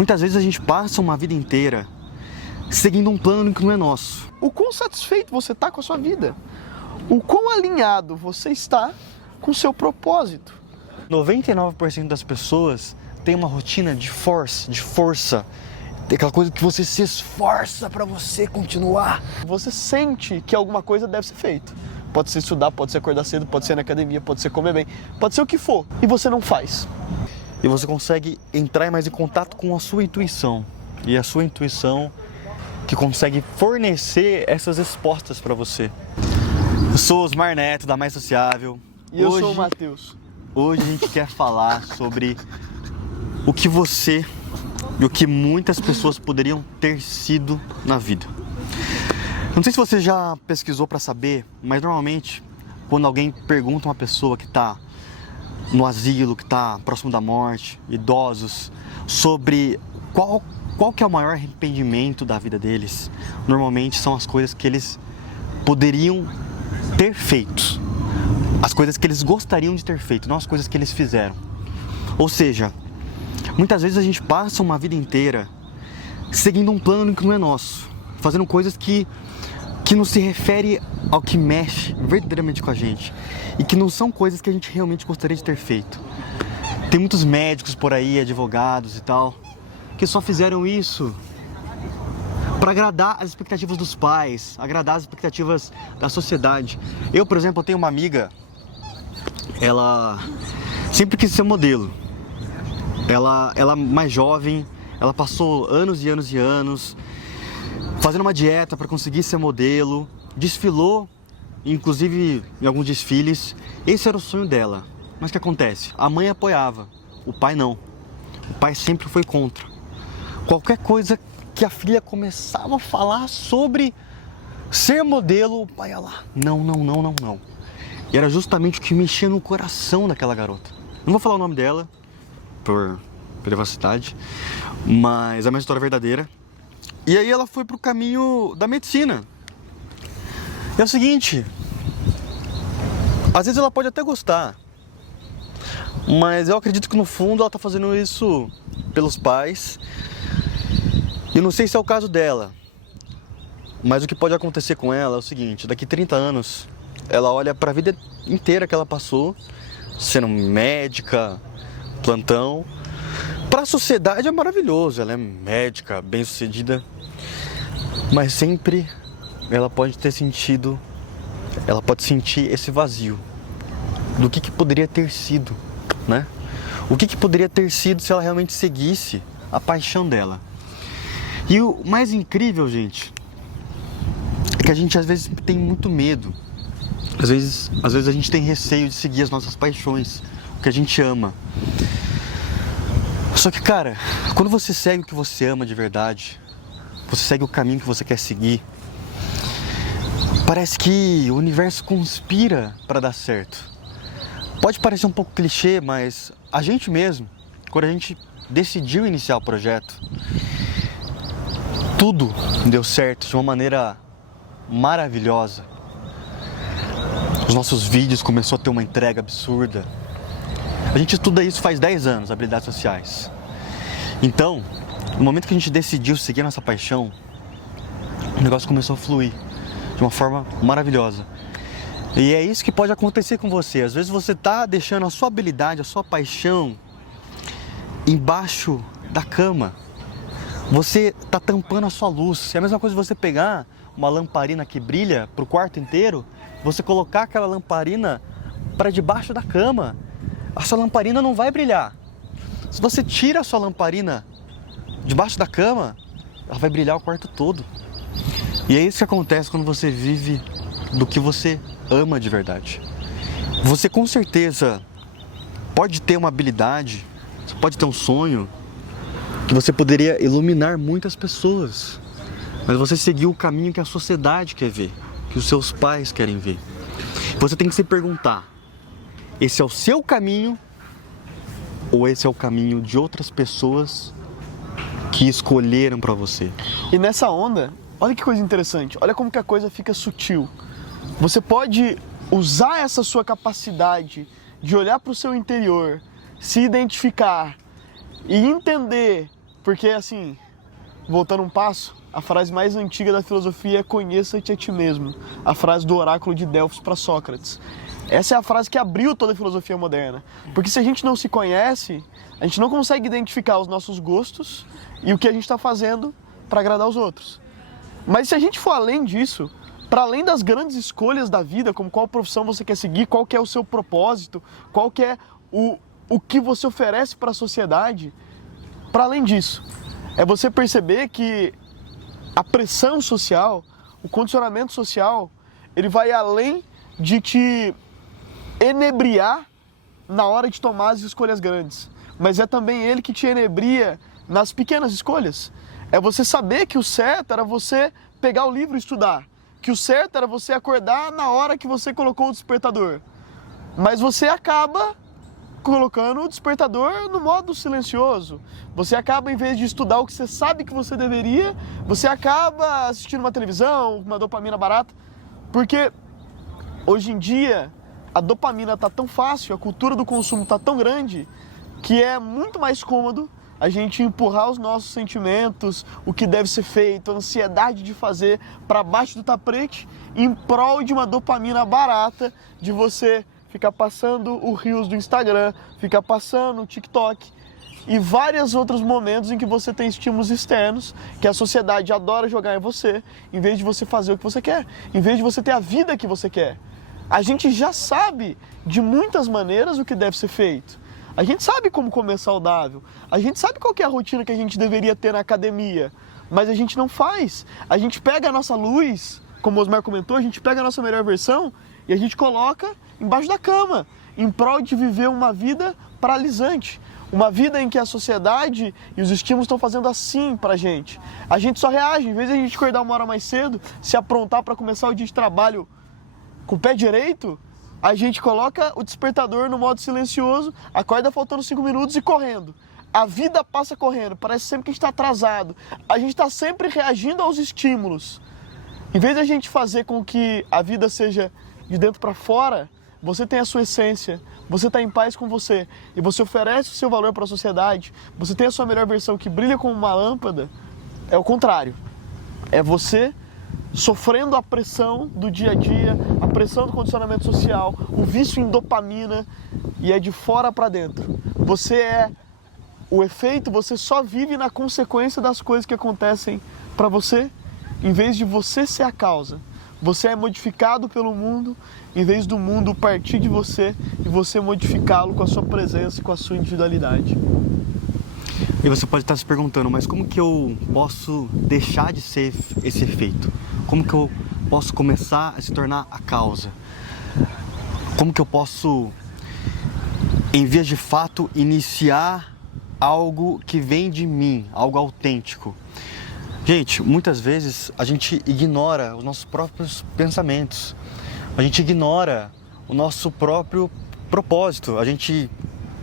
Muitas vezes a gente passa uma vida inteira seguindo um plano que não é nosso. O quão satisfeito você está com a sua vida? O quão alinhado você está com o seu propósito? 99% das pessoas tem uma rotina de força. Tem aquela coisa que você se esforça para você continuar. Você sente que alguma coisa deve ser feita. Pode ser estudar, pode ser acordar cedo, pode ser na academia, pode ser comer bem, pode ser o que for. E você não faz. E você consegue entrar mais em contato com a sua intuição. E a sua intuição que consegue fornecer essas respostas para você. Eu sou o Osmar Neto, da Mais Sociável. E eu sou o Matheus. Hoje a gente quer falar sobre o que você e o que muitas pessoas poderiam ter sido na vida. Não sei se você já pesquisou para saber, mas normalmente quando alguém pergunta a uma pessoa que está no asilo, que está próximo da morte, idosos, sobre qual que é o maior arrependimento da vida deles, normalmente são as coisas que eles poderiam ter feito. As coisas que eles gostariam de ter feito, não as coisas que eles fizeram. Ou seja, muitas vezes a gente passa uma vida inteira seguindo um plano que não é nosso, fazendo coisas que não se refere ao que mexe verdadeiramente com a gente e que não são coisas que a gente realmente gostaria de ter feito. Tem muitos médicos por aí, advogados e tal, que só fizeram isso para agradar as expectativas dos pais, agradar as expectativas da sociedade. Eu, por exemplo, tenho uma amiga, ela sempre quis ser modelo. Ela mais jovem, ela passou anos e anos e anos fazendo uma dieta para conseguir ser modelo, desfilou, inclusive em alguns desfiles. Esse era o sonho dela. Mas o que acontece? A mãe apoiava, o pai não. O pai sempre foi contra. Qualquer coisa que a filha começava a falar sobre ser modelo, o pai ia lá. Não. E era justamente o que mexia no coração daquela garota. Não vou falar o nome dela, por privacidade, mas é uma história verdadeira. E aí ela foi pro caminho da medicina. E é o seguinte, às vezes ela pode até gostar, mas eu acredito que no fundo ela tá fazendo isso pelos pais. E não sei se é o caso dela, mas o que pode acontecer com ela é o seguinte: daqui 30 anos, ela olha para a vida inteira que ela passou, sendo médica, plantão. Para a sociedade é maravilhoso, ela é médica, bem-sucedida, mas sempre ela pode sentir esse vazio do que poderia ter sido, né? O que poderia ter sido se ela realmente seguisse a paixão dela. E o mais incrível, gente, é que a gente às vezes tem muito medo. Às vezes a gente tem receio de seguir as nossas paixões, o que a gente ama. Só que, cara, quando você segue o que você ama de verdade, você segue o caminho que você quer seguir, parece que o universo conspira para dar certo. Pode parecer um pouco clichê, mas a gente mesmo, quando a gente decidiu iniciar o projeto, tudo deu certo de uma maneira maravilhosa. Os nossos vídeos começaram a ter uma entrega absurda. A gente estuda isso faz 10 anos, habilidades sociais. Então, no momento que a gente decidiu seguir a nossa paixão, o negócio começou a fluir de uma forma maravilhosa. E é isso que pode acontecer com você. Às vezes você está deixando a sua habilidade, a sua paixão embaixo da cama. Você está tampando a sua luz. É a mesma coisa você pegar uma lamparina que brilha para o quarto inteiro, você colocar aquela lamparina para debaixo da cama. A sua lamparina não vai brilhar. Se você tira a sua lamparina debaixo da cama, ela vai brilhar o quarto todo. E é isso que acontece quando você vive do que você ama de verdade. Você com certeza pode ter uma habilidade, você pode ter um sonho que você poderia iluminar muitas pessoas, mas você seguiu o caminho que a sociedade quer ver, que os seus pais querem ver. Você tem que se perguntar: esse é o seu caminho ou esse é o caminho de outras pessoas que escolheram para você? E nessa onda, olha que coisa interessante, olha como que a coisa fica sutil. Você pode usar essa sua capacidade de olhar para o seu interior, se identificar e entender Porque, assim, voltando um passo, a frase mais antiga da filosofia é conheça-te a ti mesmo. A frase do oráculo de Delfos para Sócrates. Essa é a frase que abriu toda a filosofia moderna. Porque se a gente não se conhece, a gente não consegue identificar os nossos gostos e o que a gente está fazendo para agradar os outros. Mas se a gente for além disso, para além das grandes escolhas da vida, como qual profissão você quer seguir, qual que é o seu propósito, qual que é o que você oferece para a sociedade, para além disso, é você perceber que a pressão social, o condicionamento social, ele vai além de te enebriar na hora de tomar as escolhas grandes. Mas é também ele que te enebria nas pequenas escolhas. É você saber que o certo era você pegar o livro e estudar. Que o certo era você acordar na hora que você colocou o despertador. Mas você acaba colocando o despertador no modo silencioso. Você acaba, em vez de estudar o que você sabe que você deveria, você acaba assistindo uma televisão, uma dopamina barata. Porque hoje em dia a dopamina está tão fácil, a cultura do consumo está tão grande, que é muito mais cômodo a gente empurrar os nossos sentimentos, o que deve ser feito, a ansiedade de fazer para baixo do tapete, em prol de uma dopamina barata, de você ficar passando o Reels do Instagram, ficar passando o TikTok e vários outros momentos em que você tem estímulos externos que a sociedade adora jogar em você, em vez de você fazer o que você quer, em vez de você ter a vida que você quer. A gente já sabe de muitas maneiras o que deve ser feito. A gente sabe como comer saudável, a gente sabe qual que é a rotina que a gente deveria ter na academia, mas a gente não faz. A gente pega a nossa luz, como o Osmar comentou, a gente pega a nossa melhor versão e a gente coloca embaixo da cama, em prol de viver uma vida paralisante. Uma vida em que a sociedade e os estímulos estão fazendo assim pra gente. A gente só reage, em vez de a gente acordar uma hora mais cedo, se aprontar para começar o dia de trabalho com o pé direito, a gente coloca o despertador no modo silencioso, acorda faltando 5 minutos e correndo. A vida passa correndo, parece sempre que a gente está atrasado. A gente está sempre reagindo aos estímulos. Em vez de a gente fazer com que a vida seja de dentro para fora, você tem a sua essência, você está em paz com você e você oferece o seu valor para a sociedade, você tem a sua melhor versão que brilha como uma lâmpada, é o contrário. É você sofrendo a pressão do dia a dia, a pressão do condicionamento social, o vício em dopamina, e é de fora para dentro. Você é o efeito, você só vive na consequência das coisas que acontecem para você, em vez de você ser a causa. Você é modificado pelo mundo, em vez do mundo partir de você e você modificá-lo com a sua presença e com a sua individualidade. E você pode estar se perguntando, mas como que eu posso deixar de ser esse efeito? Como que eu posso começar a se tornar a causa? Como que eu posso, em vez de fato, iniciar algo que vem de mim, algo autêntico? Gente, muitas vezes a gente ignora os nossos próprios pensamentos, a gente ignora o nosso próprio propósito, a gente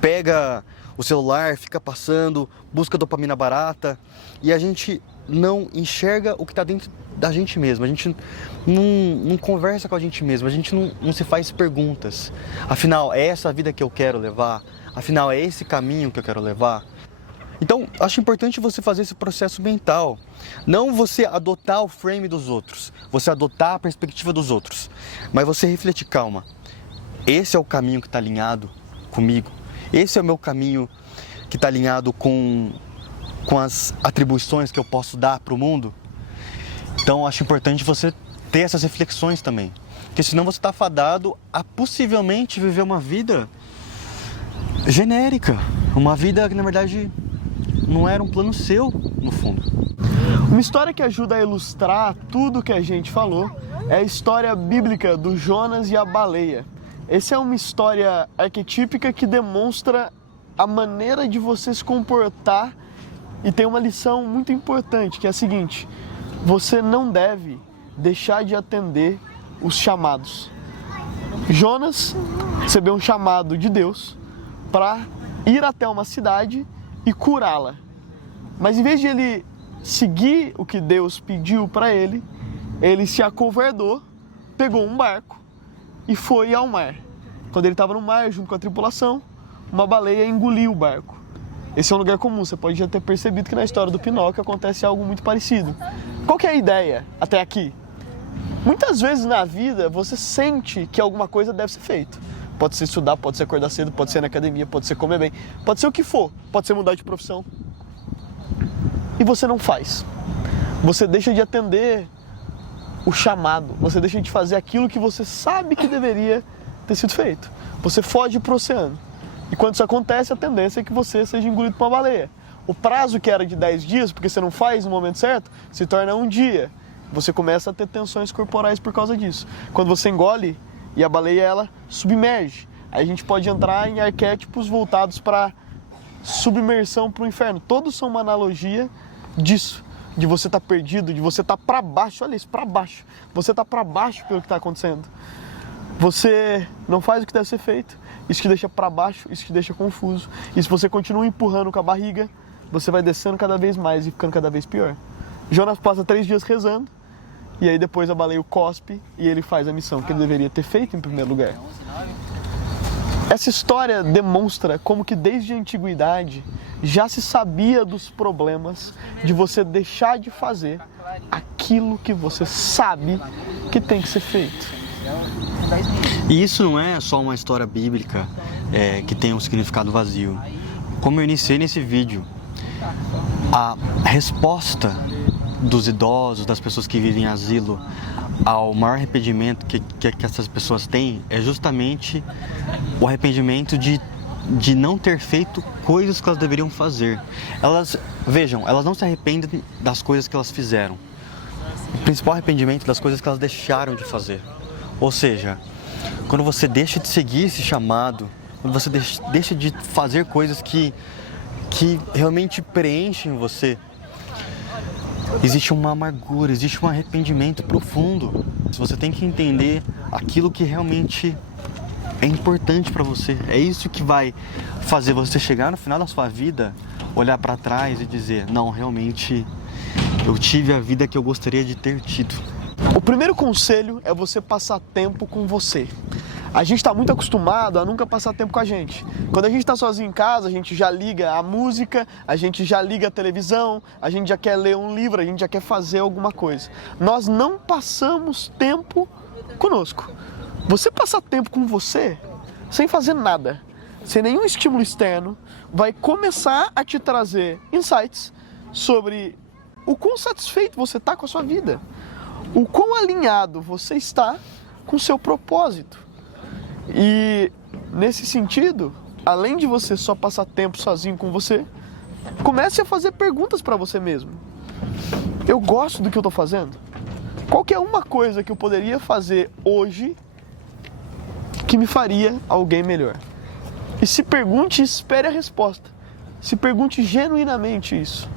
pega o celular, fica passando, busca dopamina barata e a gente não enxerga o que está dentro da gente mesmo, a gente não conversa com a gente mesmo, a gente não se faz perguntas. Afinal, é essa a vida que eu quero levar? Afinal, é esse caminho que eu quero levar? Então, acho importante você fazer esse processo mental. Não você adotar o frame dos outros, você adotar a perspectiva dos outros. Mas você refletir, calma, esse é o caminho que está alinhado comigo. Esse é o meu caminho que está alinhado com as atribuições que eu posso dar para o mundo. Então, acho importante você ter essas reflexões também. Porque senão você está fadado a possivelmente viver uma vida genérica. Uma vida que, na verdade, não era um plano seu, no fundo. Uma história que ajuda a ilustrar tudo que a gente falou é a história bíblica do Jonas e a baleia. Essa é uma história arquetípica que demonstra a maneira de você se comportar e tem uma lição muito importante, que é a seguinte: você não deve deixar de atender os chamados. Jonas recebeu um chamado de Deus para ir até uma cidade e curá-la. Mas em vez de ele seguir o que Deus pediu para ele, ele se acovardou, pegou um barco e foi ao mar. Quando ele estava no mar, junto com a tripulação, uma baleia engoliu o barco. Esse é um lugar comum, você pode já ter percebido que na história do Pinóquio acontece algo muito parecido. Qual que é a ideia até aqui? Muitas vezes na vida você sente que alguma coisa deve ser feita. Pode ser estudar, pode ser acordar cedo, pode ser na academia, pode ser comer bem, pode ser o que for, pode ser mudar de profissão. E você não faz. Você deixa de atender o chamado, você deixa de fazer aquilo que você sabe que deveria ter sido feito. Você foge para o oceano. E quando isso acontece, a tendência é que você seja engolido por uma baleia. O prazo que era de 10 dias, porque você não faz no momento certo, se torna um dia. Você começa a ter tensões corporais por causa disso. Quando você engole e a baleia ela submerge, aí a gente pode entrar em arquétipos voltados para submersão para o inferno. Todos são uma analogia disso, de você estar perdido, de você estar para baixo. Olha isso, para baixo. Você está para baixo pelo que está acontecendo. Você não faz o que deve ser feito, isso te deixa para baixo, isso te deixa confuso. E se você continua empurrando com a barriga, você vai descendo cada vez mais e ficando cada vez pior. Jonas passa 3 dias rezando, e aí depois a baleia o cospe e ele faz a missão que ele deveria ter feito em primeiro lugar. Essa história demonstra como que desde a antiguidade já se sabia dos problemas de você deixar de fazer aquilo que você sabe que tem que ser feito. E isso não é só uma história bíblica que tem um significado vazio. Como eu iniciei nesse vídeo, a resposta dos idosos, das pessoas que vivem em asilo, ao maior arrependimento que essas pessoas têm é justamente o arrependimento de não ter feito coisas que elas deveriam fazer. Elas não se arrependem das coisas que elas fizeram. O principal arrependimento das coisas que elas deixaram de fazer. Ou seja, quando você deixa de seguir esse chamado, quando você deixa de fazer coisas que realmente preenchem você, existe uma amargura, existe um arrependimento profundo. Você tem que entender aquilo que realmente é importante para você. É isso que vai fazer você chegar no final da sua vida, olhar para trás e dizer: não, realmente eu tive a vida que eu gostaria de ter tido. O primeiro conselho é você passar tempo com você. A gente está muito acostumado a nunca passar tempo com a gente. Quando a gente está sozinho em casa, a gente já liga a música, a gente já liga a televisão, a gente já quer ler um livro, a gente já quer fazer alguma coisa. Nós não passamos tempo conosco. Você passar tempo com você, sem fazer nada, sem nenhum estímulo externo, vai começar a te trazer insights sobre o quão satisfeito você está com a sua vida, o quão alinhado você está com o seu propósito. E nesse sentido, além de você só passar tempo sozinho com você, comece a fazer perguntas para você mesmo. Eu gosto do que eu estou fazendo? Qual que é uma coisa que eu poderia fazer hoje que me faria alguém melhor? E se pergunte e espere a resposta. Se pergunte genuinamente isso.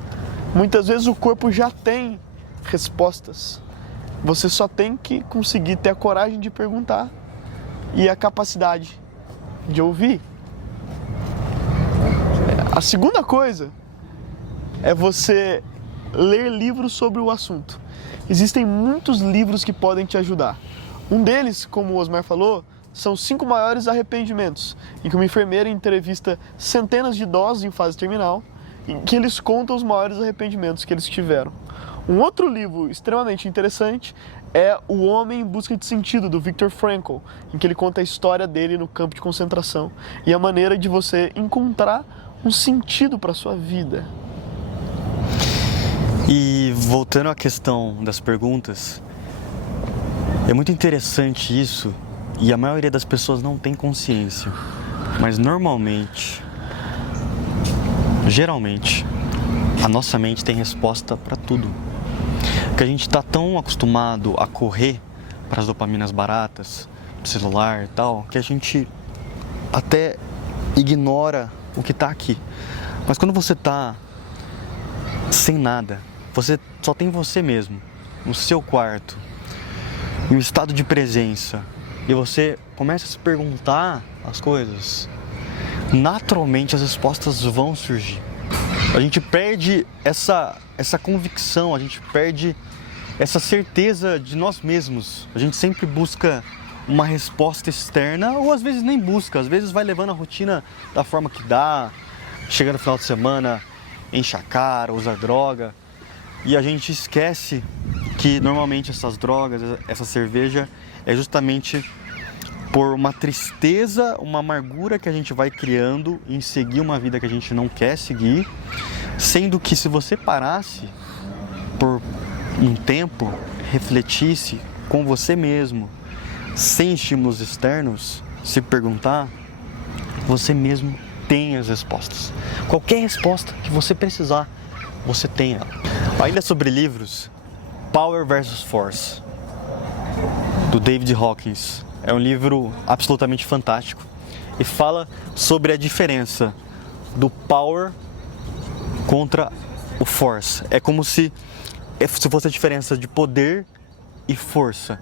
Muitas vezes o corpo já tem respostas. Você só tem que conseguir ter a coragem de perguntar e a capacidade de ouvir. A segunda coisa é você ler livros sobre o assunto. Existem muitos livros que podem te ajudar. Um deles, como o Osmar falou, são 5 maiores arrependimentos, em que uma enfermeira entrevista centenas de idosos em fase terminal, em que eles contam os maiores arrependimentos que eles tiveram. Um outro livro extremamente interessante é O Homem em Busca de Sentido, do Viktor Frankl, em que ele conta a história dele no campo de concentração e a maneira de você encontrar um sentido para a sua vida. E voltando à questão das perguntas, é muito interessante isso, e a maioria das pessoas não tem consciência, mas geralmente, a nossa mente tem resposta para tudo. Porque a gente está tão acostumado a correr para as dopaminas baratas, celular e tal, que a gente até ignora o que está aqui. Mas quando você está sem nada, você só tem você mesmo, no seu quarto, em um estado de presença, e você começa a se perguntar as coisas, naturalmente as respostas vão surgir. A gente perde essa convicção, a gente perde essa certeza de nós mesmos. A gente sempre busca uma resposta externa, ou às vezes nem busca, às vezes vai levando a rotina da forma que dá, chega no final de semana, enche a cara, usa droga, e a gente esquece que normalmente essas drogas, essa cerveja, é justamente por uma tristeza, uma amargura que a gente vai criando em seguir uma vida que a gente não quer seguir, sendo que se você parasse por um tempo, refletisse com você mesmo, sem estímulos externos, se perguntar, você mesmo tem as respostas. Qualquer resposta que você precisar, você tem ela. Ainda sobre livros, Power vs Force, do David Hawkins. É um livro absolutamente fantástico e fala sobre a diferença do power contra o force. É como se fosse a diferença de poder e força.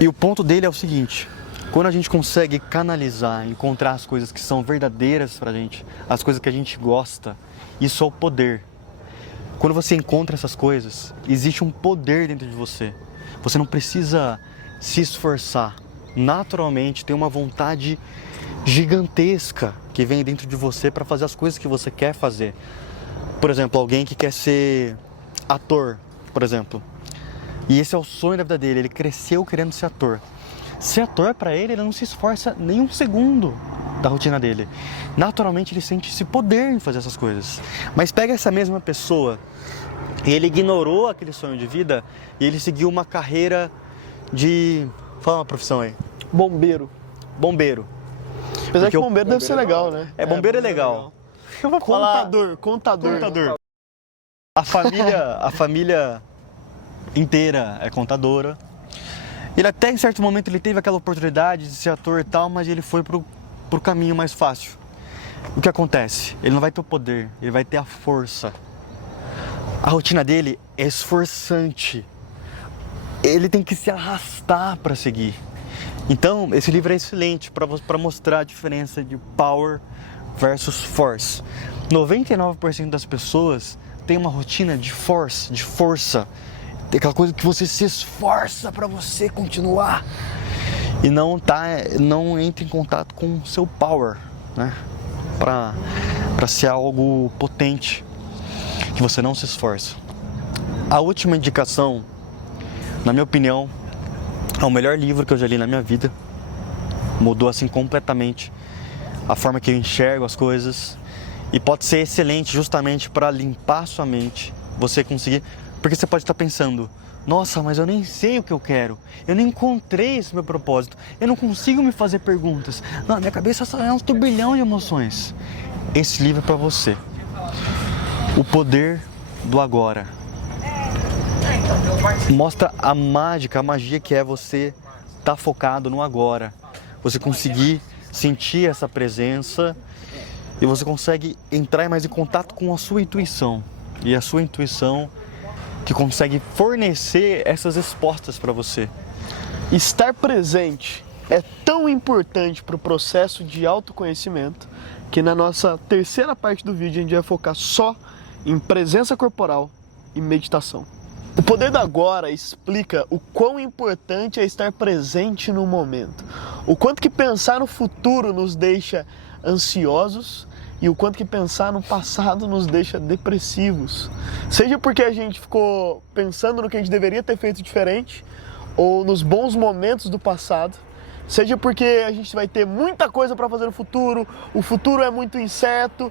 E o ponto dele é o seguinte: quando a gente consegue canalizar, encontrar as coisas que são verdadeiras pra gente, as coisas que a gente gosta, isso é o poder. Quando você encontra essas coisas, existe um poder dentro de você. Você não precisa se esforçar. Naturalmente tem uma vontade gigantesca que vem dentro de você para fazer as coisas que você quer fazer. Por exemplo, alguém que quer ser ator, por exemplo. E esse é o sonho da vida dele, ele cresceu querendo ser ator. Ser ator para ele não se esforça nem um segundo da rotina dele. Naturalmente ele sente esse poder em fazer essas coisas. Mas pega essa mesma pessoa e ele ignorou aquele sonho de vida e ele seguiu uma carreira de... Fala uma profissão aí. Bombeiro. Bombeiro. Apesar que bombeiro deve ser legal, né? Bombeiro é legal. Eu vou Contador. A família inteira é contadora. Ele até em certo momento ele teve aquela oportunidade de ser ator e tal, mas ele foi pro caminho mais fácil. O que acontece? Ele não vai ter o poder, ele vai ter a força. A rotina dele é esforçante. Ele tem que se arrastar para seguir. Então, esse livro é excelente para mostrar a diferença de power versus force. 99% das pessoas tem uma rotina de force, de força. Tem aquela coisa que você se esforça para você continuar e não entra em contato com o seu power, né? Para ser algo potente, que você não se esforça. A última indicação, na minha opinião, é o melhor livro que eu já li na minha vida. Mudou assim completamente a forma que eu enxergo as coisas e pode ser excelente justamente para limpar sua mente, você conseguir, porque você pode estar pensando: nossa, mas eu nem sei o que eu quero, eu nem encontrei esse meu propósito, eu não consigo me fazer perguntas, na minha cabeça só é um turbilhão de emoções. Esse livro é para você. O Poder do Agora. Mostra a magia que é você estar focado no agora. Você conseguir sentir essa presença e você consegue entrar mais em contato com a sua intuição. E a sua intuição que consegue fornecer essas respostas para você. Estar presente é tão importante para o processo de autoconhecimento que na nossa terceira parte do vídeo a gente vai focar só em presença corporal e meditação. O Poder do Agora explica o quão importante é estar presente no momento, o quanto que pensar no futuro nos deixa ansiosos e o quanto que pensar no passado nos deixa depressivos. Seja porque a gente ficou pensando no que a gente deveria ter feito diferente ou nos bons momentos do passado, seja porque a gente vai ter muita coisa para fazer no futuro, o futuro é muito incerto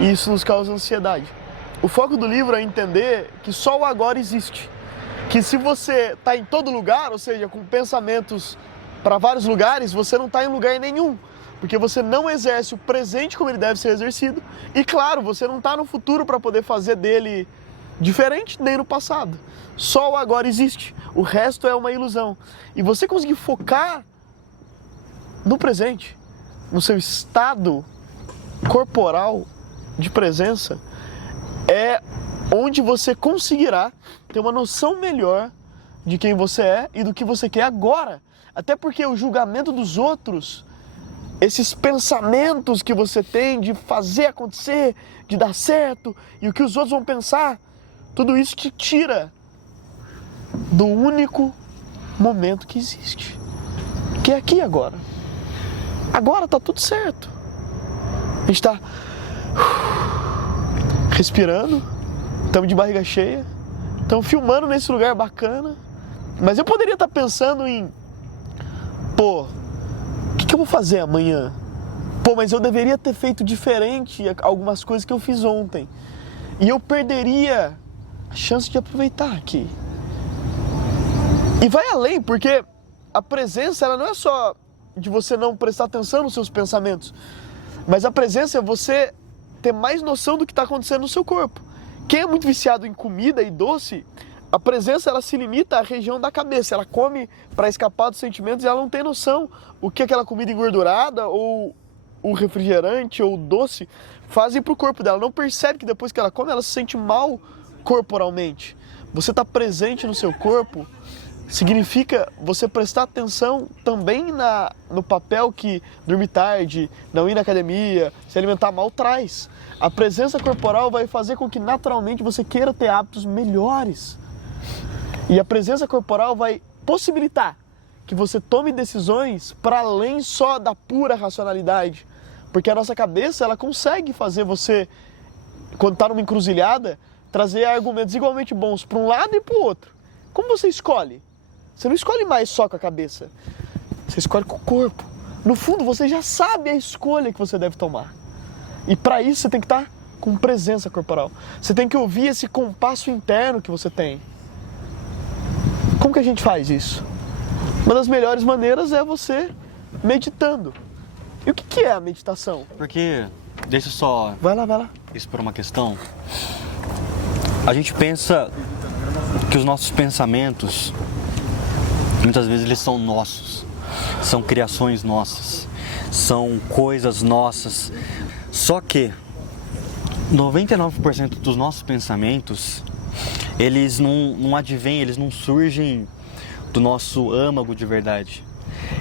e isso nos causa ansiedade. O foco do livro é entender que só o agora existe. Que se você está em todo lugar, ou seja, com pensamentos para vários lugares, você não está em lugar nenhum. Porque você não exerce o presente como ele deve ser exercido. E claro, você não está no futuro para poder fazer dele diferente, nem no passado. Só o agora existe. O resto é uma ilusão. E você conseguir focar no presente, no seu estado corporal de presença, é onde você conseguirá ter uma noção melhor de quem você é e do que você quer agora. Até porque o julgamento dos outros, esses pensamentos que você tem de fazer acontecer, de dar certo, e o que os outros vão pensar, tudo isso te tira do único momento que existe, que é aqui agora. Agora tá tudo certo. A gente tá respirando, estamos de barriga cheia, estamos filmando nesse lugar bacana, mas eu poderia estar pensando em, pô, o que eu vou fazer amanhã? Pô, mas eu deveria ter feito diferente algumas coisas que eu fiz ontem. E eu perderia a chance de aproveitar aqui. E vai além, porque a presença, ela não é só de você não prestar atenção nos seus pensamentos, mas a presença é você ter mais noção do que está acontecendo no seu corpo. Quem é muito viciado em comida e doce, a presença ela se limita à região da cabeça. Ela come para escapar dos sentimentos e ela não tem noção o que aquela comida engordurada ou o refrigerante ou o doce fazem para o corpo dela. Não percebe que depois que ela come, ela se sente mal corporalmente. Você está presente no seu corpo significa você prestar atenção também no papel que dormir tarde, não ir na academia, se alimentar mal traz. A presença corporal vai fazer com que naturalmente você queira ter hábitos melhores. E a presença corporal vai possibilitar que você tome decisões para além só da pura racionalidade. Porque a nossa cabeça, ela consegue fazer você, quando está numa encruzilhada, trazer argumentos igualmente bons para um lado e para o outro. Como você escolhe? Você não escolhe mais só com a cabeça. Você escolhe com o corpo. No fundo, você já sabe a escolha que você deve tomar. E para isso, você tem que estar com presença corporal. Você tem que ouvir esse compasso interno que você tem. Como que a gente faz isso? Uma das melhores maneiras é você meditando. E o que é a meditação? Porque, deixa eu só Vai lá. expor uma questão. A gente pensa que os nossos pensamentos, muitas vezes eles são nossos, são criações nossas, são coisas nossas. Só que 99% dos nossos pensamentos, eles não advêm, eles não surgem do nosso âmago de verdade.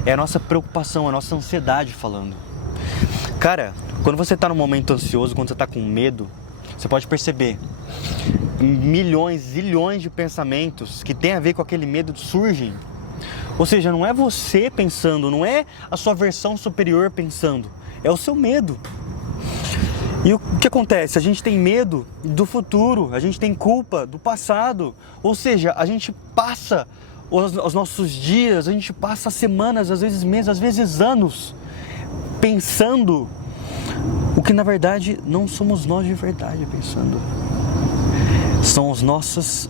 É a nossa preocupação, a nossa ansiedade falando. Cara, quando você está num momento ansioso, quando você está com medo, você pode perceber milhões, zilhões de pensamentos que tem a ver com aquele medo surgem. Ou seja, não é você pensando, não é a sua versão superior pensando, é o seu medo. E o que acontece? A gente tem medo do futuro, a gente tem culpa do passado. Ou seja, a gente passa os nossos dias, a gente passa semanas, às vezes meses, às vezes anos, pensando o que na verdade não somos nós de verdade pensando. São as nossas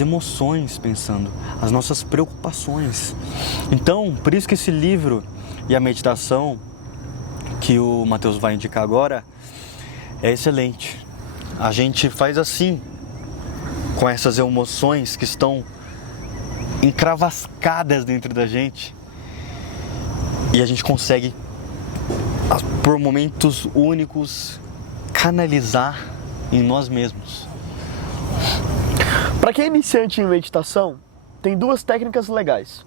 emoções pensando, as nossas preocupações. Então, por isso que esse livro e a meditação que o Matheus vai indicar agora é excelente. A gente faz assim, com essas emoções que estão encravascadas dentro da gente, e a gente consegue, por momentos únicos, canalizar em nós mesmos. Para quem é iniciante em meditação, tem duas técnicas legais.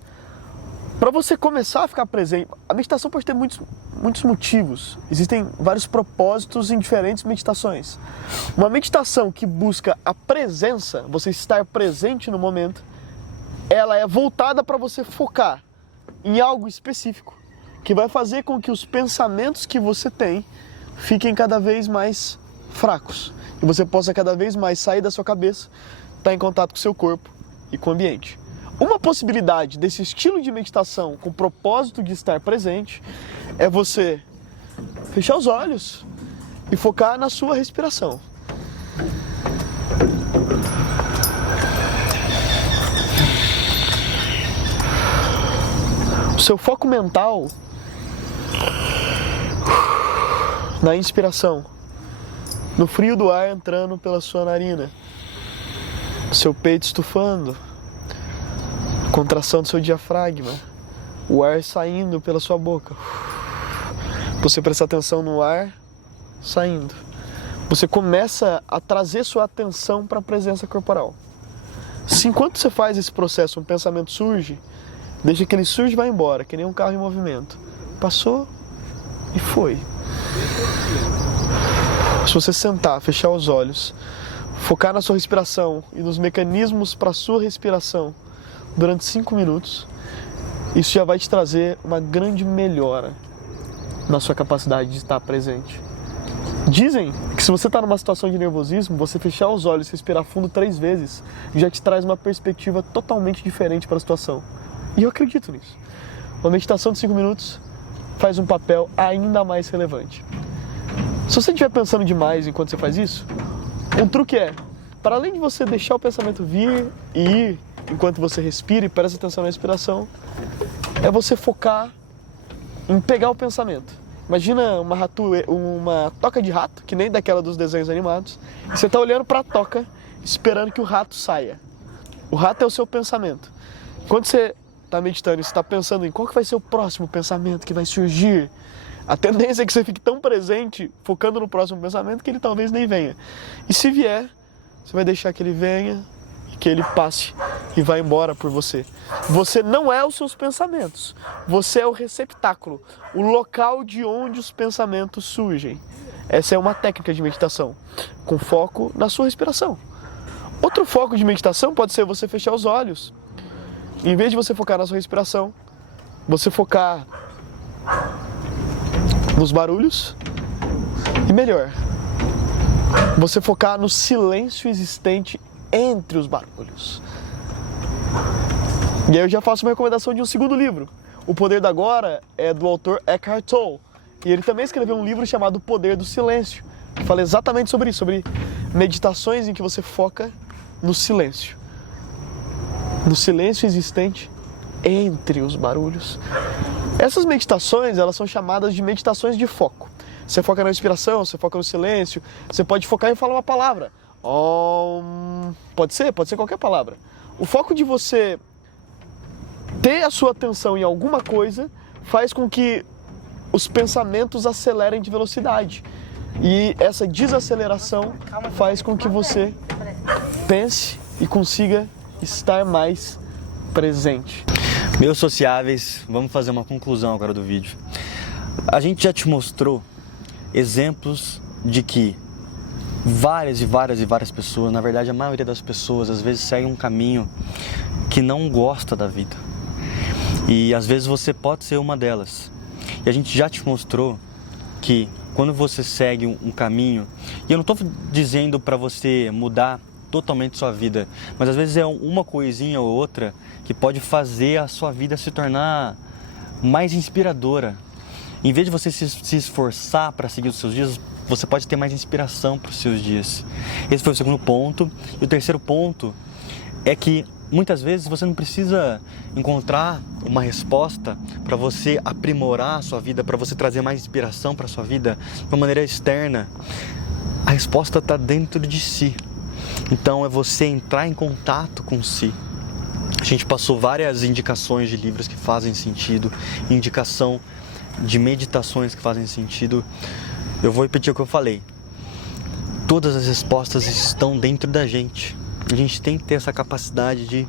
Para você começar a ficar presente, a meditação pode ter muitos motivos. Existem vários propósitos em diferentes meditações. Uma meditação que busca a presença, você estar presente no momento, ela é voltada para você focar em algo específico, que vai fazer com que os pensamentos que você tem fiquem cada vez mais fracos. E você possa cada vez mais sair da sua cabeça, estar em contato com o seu corpo e com o ambiente. Uma possibilidade desse estilo de meditação com o propósito de estar presente é você fechar os olhos e focar na sua respiração. O seu foco mental na inspiração, no frio do ar entrando pela sua narina, seu peito estufando, contração do seu diafragma, o ar saindo pela sua boca. Você presta atenção no ar saindo. Você começa a trazer sua atenção para a presença corporal. Se enquanto você faz esse processo, um pensamento surge, deixa que ele surge e vai embora, que nem um carro em movimento. Passou e foi. Se você sentar, fechar os olhos, focar na sua respiração e nos mecanismos para a sua respiração durante 5 minutos, isso já vai te trazer uma grande melhora na sua capacidade de estar presente. Dizem que se você está numa situação de nervosismo, você fechar os olhos e respirar fundo 3 vezes já te traz uma perspectiva totalmente diferente para a situação. E eu acredito nisso. Uma meditação de 5 minutos faz um papel ainda mais relevante. Se você estiver pensando demais enquanto você faz isso, um truque é, para além de você deixar o pensamento vir e ir enquanto você respira e presta atenção na respiração, é você focar em pegar o pensamento. Imagina uma toca de rato, que nem daquela dos desenhos animados, e você está olhando para a toca, esperando que o rato saia. O rato é o seu pensamento. Quando você está meditando e você está pensando em qual que vai ser o próximo pensamento que vai surgir, a tendência é que você fique tão presente, focando no próximo pensamento, que ele talvez nem venha. E se vier, você vai deixar que ele venha, que ele passe e vá embora por você. Você não é os seus pensamentos. Você é o receptáculo, o local de onde os pensamentos surgem. Essa é uma técnica de meditação, com foco na sua respiração. Outro foco de meditação pode ser você fechar os olhos. Em vez de você focar na sua respiração, você focar nos barulhos e, melhor, você focar no silêncio existente entre os barulhos. E aí eu já faço uma recomendação de um segundo livro. O Poder do Agora é do autor Eckhart Tolle. E ele também escreveu um livro chamado O Poder do Silêncio, que fala exatamente sobre isso, sobre meditações em que você foca no silêncio. No silêncio existente entre os barulhos. Essas meditações, elas são chamadas de meditações de foco. Você foca na respiração, você foca no silêncio, você pode focar em falar uma palavra. Pode ser qualquer palavra. O foco de você ter a sua atenção em alguma coisa faz com que os pensamentos acelerem de velocidade. E essa desaceleração faz com que você pense e consiga estar mais presente. Meus sociáveis, vamos fazer uma conclusão agora do vídeo. A gente já te mostrou exemplos de que várias pessoas, na verdade a maioria das pessoas, às vezes segue um caminho que não gosta da vida. E às vezes você pode ser uma delas. E a gente já te mostrou que quando você segue um caminho, e eu não estou dizendo para você mudar totalmente sua vida, mas às vezes é uma coisinha ou outra que pode fazer a sua vida se tornar mais inspiradora. Em vez de você se esforçar para seguir os seus dias, você pode ter mais inspiração para os seus dias. Esse foi o segundo ponto. E o terceiro ponto é que muitas vezes você não precisa encontrar uma resposta para você aprimorar a sua vida, para você trazer mais inspiração para a sua vida de uma maneira externa. A resposta está dentro de si. Então é você entrar em contato com si. A gente passou várias indicações de livros que fazem sentido, indicação de meditações que fazem sentido. Eu vou repetir o que eu falei. Todas as respostas estão dentro da gente. A gente tem que ter essa capacidade de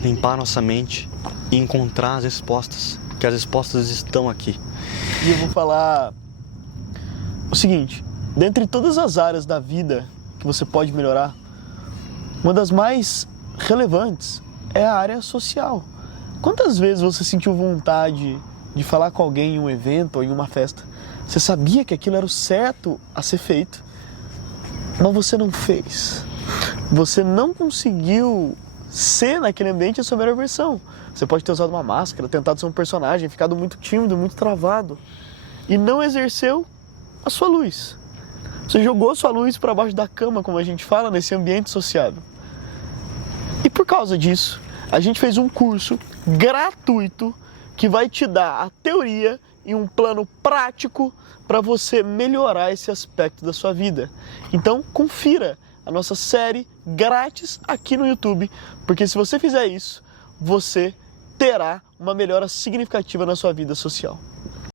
limpar nossa mente e encontrar as respostas, que as respostas estão aqui. E eu vou falar o seguinte: dentre todas as áreas da vida que você pode melhorar, uma das mais relevantes é a área social. Quantas vezes você sentiu vontade de falar com alguém em um evento ou em uma festa? Você sabia que aquilo era o certo a ser feito, mas você não fez. Você não conseguiu ser naquele ambiente a sua melhor versão. Você pode ter usado uma máscara, tentado ser um personagem, ficado muito tímido, muito travado e não exerceu a sua luz. Você jogou a sua luz para baixo da cama, como a gente fala, nesse ambiente sociável. E por causa disso, a gente fez um curso gratuito que vai te dar a teoria e um plano prático para você melhorar esse aspecto da sua vida. Então, confira a nossa série grátis aqui no YouTube, porque se você fizer isso, você terá uma melhora significativa na sua vida social.